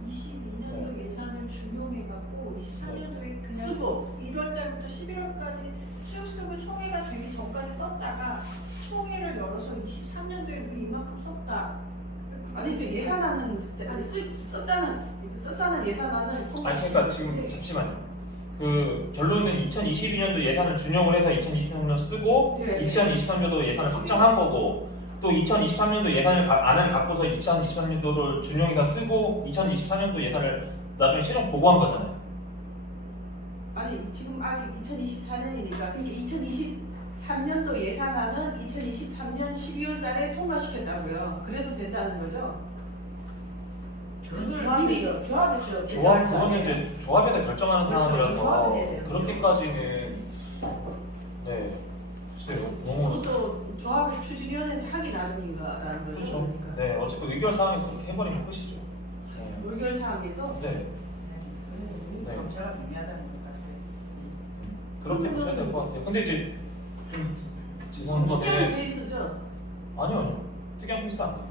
22년도 예산을 준용해갖고 23년도에 그냥 쓰고. 1월 달부터 11월까지 쭉 쓰고 총회가 되기 전까지 썼다가 총회를 열어서 23년도에 우리 이만큼 썼다. 아니 저 예산안은 썼다는 예산안을 아니 통과시켰는데 그러니까 지금 잠시만요. 그 결론은 2022년도 예산을 준용을 해서 2023년 쓰고 네. 2023년도 예산을 확정한 거고 또 2023년도 예산을 안을 갖고서 2023년도를 준용해서 쓰고 2024년도 예산을 나중에 실행 보고한 거잖아요. 아니 지금 아직 2024년이니까 그러니까 2023년도 예산안은 2023년 12월 달에 통과시켰다고요. 그래도 된다는 거죠? 조합에서 조합 그거는 이제 조합에서 결정하는 그렇죠. 사람이라서 조합에서 해야 돼요. 그렇게까지는 네 글쎄요 너무 그것도 조합의 추진위원회에서 하기 나름인가라는 거죠. 그렇죠. 그러니까. 네 어차피 의결 사항에서 그렇게 해버리면 끝이죠. 네. 의결 사항에서 네. 네. 검찰하고 애매하다는 것 같아요. 그렇게 보셔야 될 것 같아요. 근데 이제 좀 죄송한 특별 건데 케이스죠. 아니요 특이한 케이스 아니에요.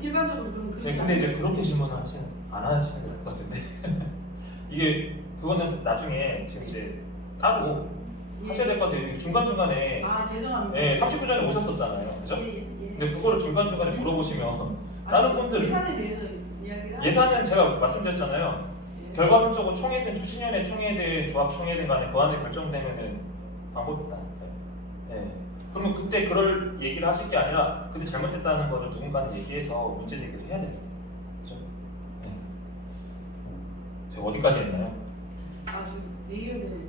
일반적으로 그럼 그렇게 네, 근데 이제 그렇게 질문을 안 하시는 것 같은데 이게 그거는 나중에 지금 이제 따로 하셔야 될 것 같아요. 중간 중간에 아 죄송합니다. 네, 30분 전에 오셨었잖아요, 그죠? 예. 근데 그거를 중간 중간에 물어보시면 다른 분들 예산에 대해서 이야기를 예산은 제가 말씀드렸잖아요. 예. 결과론적으로 총회든 추진위원회 총회든 조합 총회든 간에 그 안에 결정되면은 방법이 있다니까요. 네. 그러면 그때 그럴 얘기를 하실 게 아니라 그때 잘못됐다는 거를 누군가는 얘기해서 문제 제기를 해야 됩니다. 그죠? 네. 제가 어디까지 했나요? 아 지금 대의원을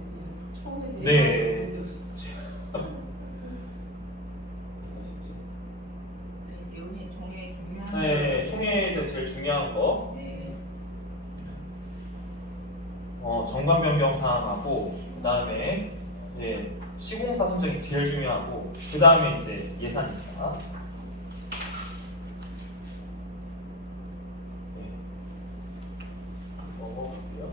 네. 교수. 대운이 총회 중요한 네, 총회에서 제일 중요한 거 네. 정관 변경 사항하고 그다음에 이제 시공사 선정이 제일 중요하고 그다음에 이제 예산입니다. 네. 넘어갈게요.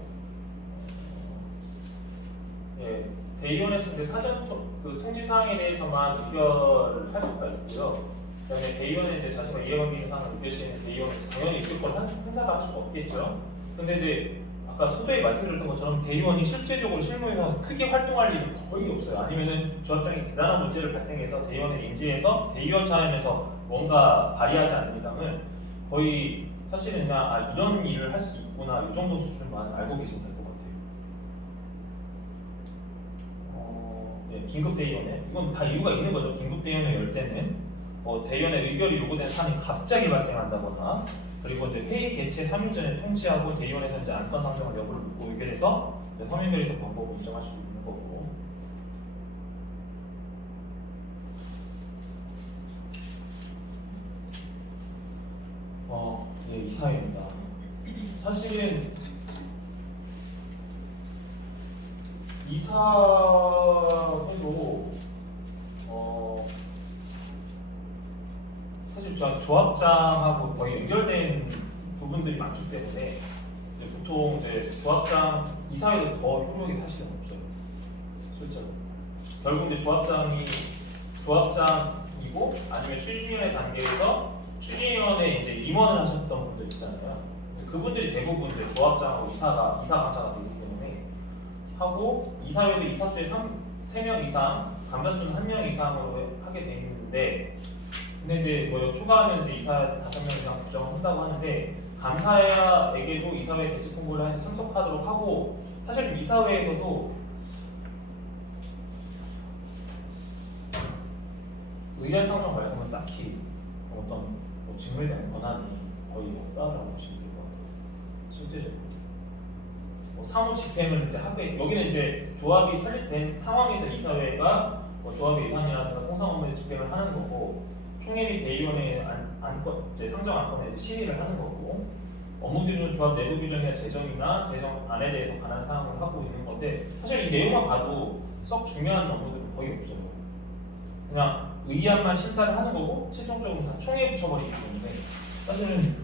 예, 대의원에서 근데 그 통지 사항에 대해서만 의결을 할 수가 있고요. 그다음에 대의원에 이제 자신과 이해관계 있는 사항을 의결시키는 대의원에서 당연히 의결권 행사가 할 수가 없겠죠. 근데 이제 아까 소도에 말씀드렸던 것처럼 대의원이 실제적으로 실무에서 크게 활동할 일이 거의 없어요. 아니면은 조합장이 대단한 문제를 발생해서 대의원을 인지해서 대의원 차원에서 뭔가 발의하지 않는 이상은 거의 사실은 그냥 이런 일을 할 수 있구나 이 정도 수준만 알고 계시면 될 것 같아요. 네, 긴급대의원회 이건 다 이유가 있는 거죠. 긴급대의원회 열 때는 대의원의 의결이 요구된 사안이 갑자기 발생한다거나 그리고 이제 회의 개최 3일 전에 통지하고 대의원에서 이제 안건 상정을 여부를 묻고 의결해서 서면결의서 방법을 인정할 수도 있는 거고. 예, 이사회입니다. 사실은 이사회도 사실 조합장하고 거의 연결된 부분들이 많기 때문에 이제 보통 이제 조합장 이사회도 더 효력이 사실은 없어요. 실제로 결국 이제 조합장이고 아니면 추진위원회 단계에서 추진위원회 이제 임원을 하셨던 분들 있잖아요. 그분들이 대부분 이제 조합장하고 이사 감사가 되기 때문에 하고 이사회도 이사수에 3명 이상, 감사수는 1명 이상으로 하게 돼 있는데. 근데 이제 뭐 초과하면 이제 이사 5명 이상 규정을 한다고 하는데 감사에게도 이사회 개최 통보를 해서 참석하도록 하고 사실 이사회에서도 의견 상정 말고는 딱히 어떤 직무에 대한 권한이 거의 없다라고 보시면 될 것 같아요. 실제적으로 사무 집행을 이제 하게 여기는 이제 조합이 설립된 상황에서 이사회가 조합의 예산이라든가 통상 업무에 집행을 하는 거고. 총회 및 대의원의 안건, 이제 상정 안건에 이제 심의를 하는 거고 업무 규정, 조합 내부 규정이나 재정이나 재정안에 대해서 관한 사항을 하고 있는 건데 사실 이 내용만 봐도 썩 중요한 업무들은 거의 없어요. 그냥 의안만 심사를 하는 거고 최종적으로 다 총회에 붙여버리기 때문에 사실은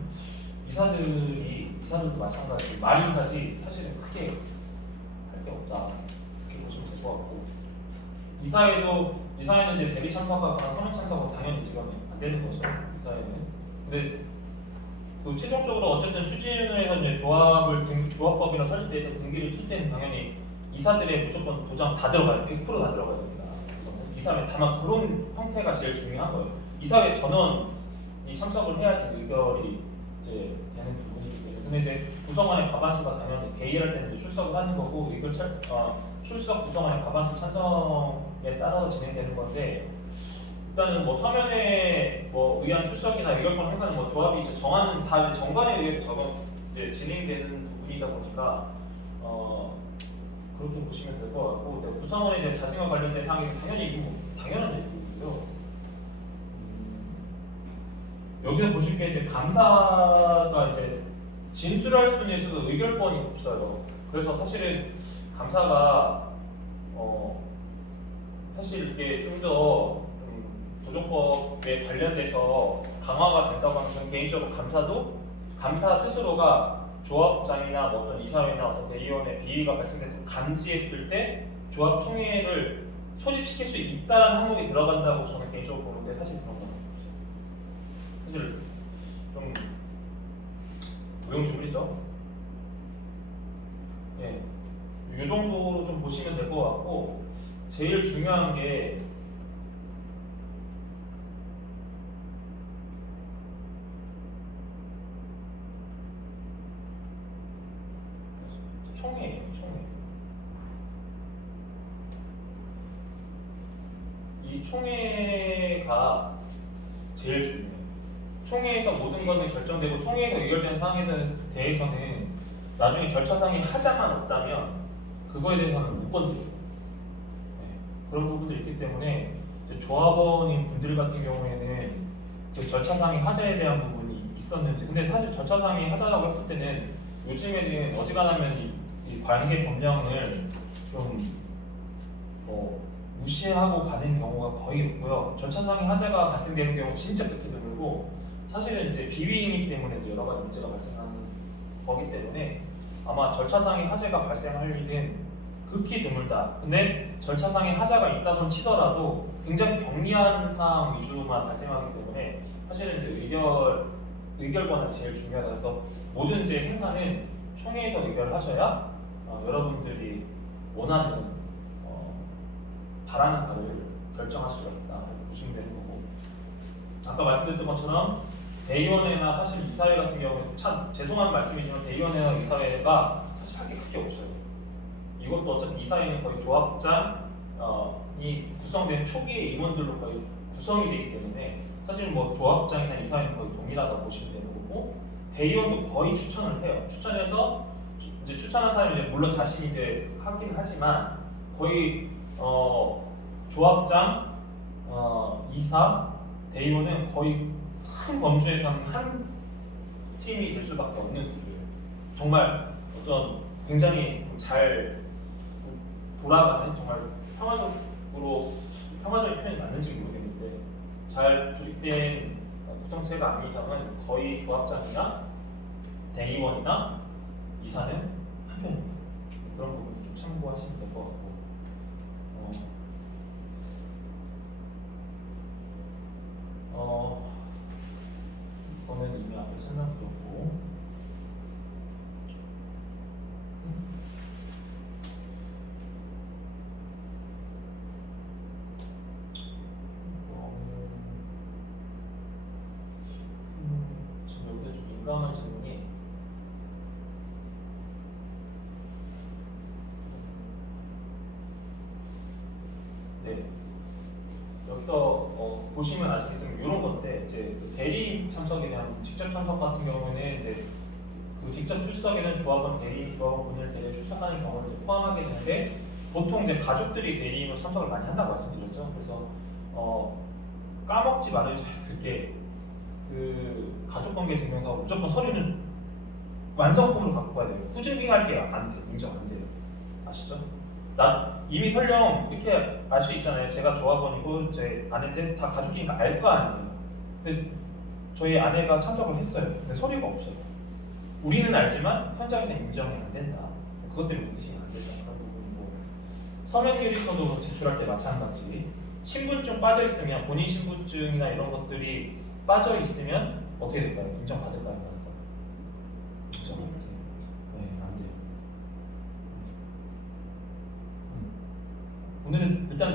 이사들도 마찬가지로 말인사지 사실은 크게 할 게 없다 이렇게 보시면 될 것 같고 이사회는 이제 대리 참석하거나 서면 참석은 당연히 지금 안 되는 거죠. 이사회는. 근데 그 최종적으로 어쨌든 추진위원회에서 이제 조합법이나 설립돼서 등기를 칠 때는 당연히 이사들의 무조건 도장 다 들어가요. 100% 다 들어가야 됩니다. 이사회 다만 그런 형태가 제일 중요한 거예요. 이사회 전원이 참석을 해야지 의결이 이제 되는 부분이기 때문에. 근데 이제 구성원의 과반수가 당연히 개의할 때는 이제 출석을 하는 거고 출석 구성원의 과반수 찬성에 따라서 진행되는 건데 일단은 뭐 서면에 뭐 의안 출석이나 의결권 행사는 뭐 조합이 이제 정하는 다 이제 정관에 의해서 이제 진행되는 부분이다 보니까 그렇게 보시면 될 것 같고 구성원에 이제 자신과 관련된 사항이 당연히 이건 뭐 당연한 얘기고요. 여기서 보실 게 이제 감사가 이제 진술할 수는 있어도 의결권이 없어요. 그래서 사실은 감사가 사실 이게 좀 더 도정법에 관련돼서 강화가 된다고 하면 저는 개인적으로 감사 스스로가 조합장이나 뭐 어떤 이사회나 어떤 대의원의 비위가 발생돼서 감지했을 때 조합 총회를 소집시킬 수 있다는 항목이 들어간다고 저는 개인적으로 보는데 사실 그런 건 없어요. 사실 좀 무용지물이죠. 예, 이 정도로 좀 보시면 될 것 같고 제일 중요한 게 총회예요. 이 총회가 제일 중요해요. 총회에서 모든 것이 결정되고 총회에서 의결된 사항에 대해서는 나중에 절차상에 하자만 없다면 그거에 대해서는 못 건드려요. 그런 부분들이 있기 때문에 이제 조합원인 분들 같은 경우에는 그 절차상의 하자에 대한 부분이 있었는지, 근데 사실 절차상의 하자라고 했을 때는 요즘에는 어지간하면 이 관계 변명을 좀 무시하고 가는 경우가 거의 없고요. 절차상의 하자가 발생되는 경우 진짜 극히 드물고, 사실은 이제 비위이기 때문에 이제 여러 가지 문제가 발생하는 거기 때문에 아마 절차상의 하자가 발생할 일은 극히 드물다. 근데 절차상의 하자가 있다 손 치더라도 굉장히 경미한 사항 위주만 발생하기 때문에 사실은 이제 의결 권한이 제일 중요하다. 그래서 모든 이제 행사는 총회에서 의결하셔야 여러분들이 원하는 바라는 바를 결정할 수가 있다. 이렇게 보시면 되는 거고, 아까 말씀드렸던 것처럼 대의원회나 사실 이사회 같은 경우에 참 죄송한 말씀이지만 대의원회나 이사회가 사실 할 게 크게 없어요. 이것도 어차피 이사회는 거의 조합장이 구성된 초기의 임원들로 거의 구성이 되기 때문에 사실 뭐 조합장이나 이사회는 거의 동일하다 보시면 되는 거고, 대의원도 거의 추천을 해요. 추천해서 이제 추천한 사람이 이제 물론 자신이 이제 하긴 하지만 거의 조합장, 이사, 대의원은 거의 큰 범주에서는 한 팀이 될 수밖에 없는 구조예요. 정말 어떤 굉장히 잘 돌아가는, 정말 평화적인 표현이 맞는지 모르겠는데 잘 조직된 구성체가 아닌 이상은 거의 조합장이나 대의원이나 이사는 한 편입니다. 그런 부분도 좀 참고하시면 될 것 같고, 이거는 이미 앞에 설명드렸고, 지금 여기서 좀 민감한 질문이 네. 여기서 보시면 아시겠지만 이런 건데, 이제 그 대리인 참석에 대한 직접 참석 같은 경우는 이제 그 직접 출석에는 조합원 대리인, 조합원 본인을 대리해 출석하는 경우를 이제 포함하게 되는데, 보통 이제 가족들이 대리인으로 참석을 많이 한다고 말씀드렸죠. 그래서 까먹지 말아주셔야 될 게, 그 가족관계 증명서 무조건 서류는 완성본으로 갖고 가야 돼요. 꾸준히할 게 안 돼, 인정 안 돼요. 아시죠? 이미 설령 이렇게 알 수 있잖아요. 제가 조합원이고 제 아내인데 다 가족이니까 알 거 아니에요. 근데 저희 아내가 참석을 했어요. 근데 서류가 없어요. 우리는 알지만 현장에서 인정이 안 된다. 그것 때문에 문제가 안 된다. 그런 부분이고, 서면 계획서도 제출할 때 마찬가지. 신분증 빠져 있으면, 본인 신분증이나 이런 것들이 빠져 있으면 어떻게 될까요? 인정받을까요?